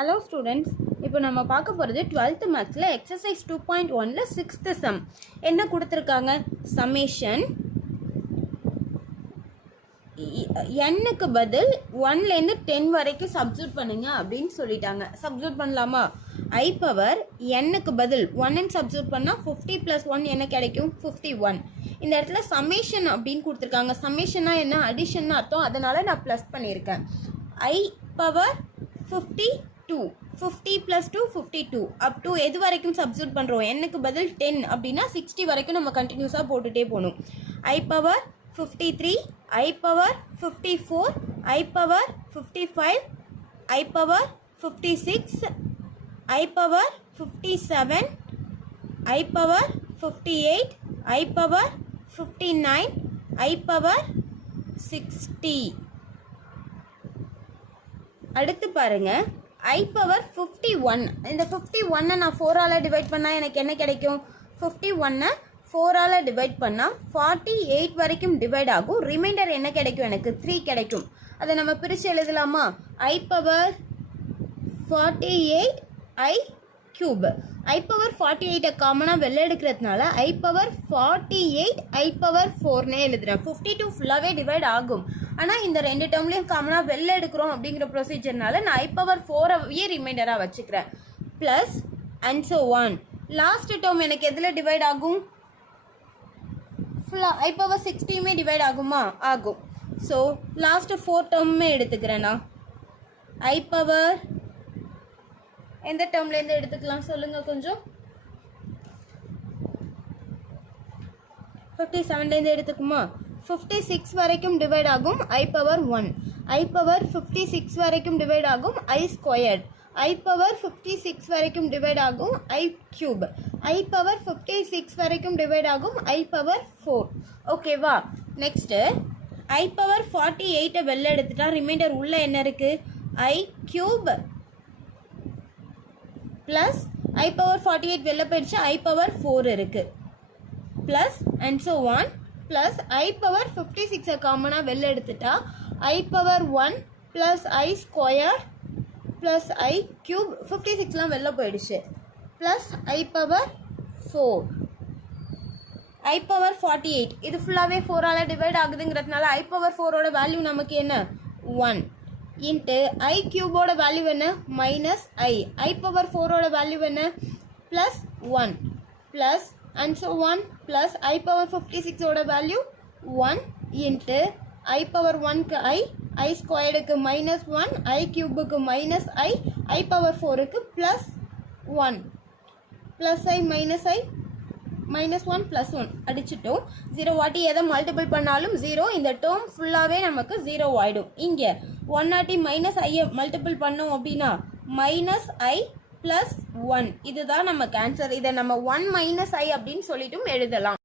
Hello students, இப்போ நம்ம பார்க்க போகிறது 12th mathsல exercise 2.1ல 6th sum என்ன கொடுத்துருக்காங்க summation nக்கு பதில் 1லேருந்து 10 வரைக்கும் சப்ஸ்டியூட் பண்ணுங்க அப்படின்னு சொல்லிட்டாங்க. சப்ஸ்டியூட் பண்ணலாமா? I பவர் nக்கு பதில் 1 சப்ஸ்டியூட் பண்ணால் 50 + 1 என்ன கிடைக்கும்? 51. இந்த இடத்துல சம்மேஷன் அப்படின்னு கொடுத்துருக்காங்க. சம்மேஷன்னா என்ன? அடிஷன் அர்த்தம். அதனால் நான் ப்ளஸ் பண்ணியிருக்கேன். I பவர் 52 50 + 2 52 அப் டு எது வரைக்கும் சப்ஸ்டியூட் பண்ணுறோம்? nக்கு பதில் 10 அப்படின்னா 60 வரைக்கும் நம்ம கண்டினியூஸாக போட்டுகிட்டே போகணும். I power 53 I power 54 I power 55 I power 56 I power 57 I power 58 I power 59 I power 60. அடுத்து பாருங்க I பவர் 51. இந்த 51 நான் 4ஆல் டிவைட் பண்ணால் எனக்கு என்ன கிடைக்கும்? 51 4ஆல் டிவைட் பண்ணால் 48 வரைக்கும் டிவைட் ஆகும். ரிமைண்டர் என்ன கிடைக்கும்? எனக்கு 3 கிடைக்கும். அதை நம்ம பிரித்து எழுதலாமா? I power 48 I cube. I power 48 காமனாக வெளில எடுக்கிறதுனால I பவர் 48 I பவர் 4னே எழுதுகிறேன். 52 ஃபுல்லாகவே டிவைட் ஆகும். ஆனால் இந்த ரெண்டு டேர்ம்லேயும் காமனாக வெளில எடுக்கிறோம் அப்படிங்கிற ப்ரொசீஜர்னால நான் I பவர் 4ஐயே ரிமைண்டராக வச்சுக்கிறேன். Plus and so one. Last term எனக்கு எதில் டிவைட் ஆகும்? ஃபுல்லாக I பவர் 60யுமே டிவைட் ஆகுமா? ஆகும். So last 4 டேர்முமே எடுத்துக்கிறேண்ணா. I பவர் எந்த டேர்ம்லேருந்து எடுத்துக்கலாம் சொல்லுங்கள் கொஞ்சம்? 57லேருந்து எடுத்துக்குமா? 56 வரைக்கும் டிவைட் ஆகும் I பவர் 1. I பவர் 56 வரைக்கும் டிவைட் ஆகும் I ஸ்கொயர்ட். I பவர் 56 வரைக்கும் டிவைட் ஆகும் I கியூப். I பவர் 56 வரைக்கும் டிவைட் ஆகும் I பவர் 4. ஓகேவா? நெக்ஸ்ட்டு I பவர் 48 வெளில எடுத்துட்டா ரிமைண்டர் உள்ள என்ன இருக்குது? I cube plus I power 48 வெளில போயிடுச்சு I பவர் 4 இருக்குது. Plus and so on. Plus I power 56 காமனாக வெளில எடுத்துட்டா I power 1 plus I square plus I cube. 56லாம் வெளில போயிடுச்சு. Plus I power 4. I power 48 இது ஃபுல்லாகவே 4ஆல் டிவைட் ஆகுதுங்கிறதுனால I பவர் 4ஓட வேல்யூ நமக்கு என்ன? 1 இன்ட்டு I கியூபோட வேல்யூ என்ன? மைனஸ் I பவர் 4ஓட வேல்யூ என்ன? Plus 1 plus and so 1 plus I power 56ஓட வேல்யூ 1 இன்ட்டு I பவர் 1க்கு I ஸ்கொயர்டுக்கு மைனஸ் 1 I கியூபுக்கு மைனஸ் I பவர் 4க்கு ப்ளஸ் 1 ப்ளஸ் மைனஸ் 1 ப்ளஸ் 1 அடிச்சுட்டோம். 0 வாட்டி எதை மல்டிபிள் பண்ணாலும் 0. இந்த டேர்ம் ஃபுல்லாகவே நமக்கு 0 ஆகிடும். இங்கே 1 வாட்டி மைனஸ் ஐயை மல்டிபிள் பண்ணோம் அப்படின்னா மைனஸ் I ப்ளஸ் 1. இதுதான் நமக்கு ஆன்சர். இதை நம்ம 1 மைனஸ் I அப்படின்னு சொல்லிட்டும் எழுதலாம்.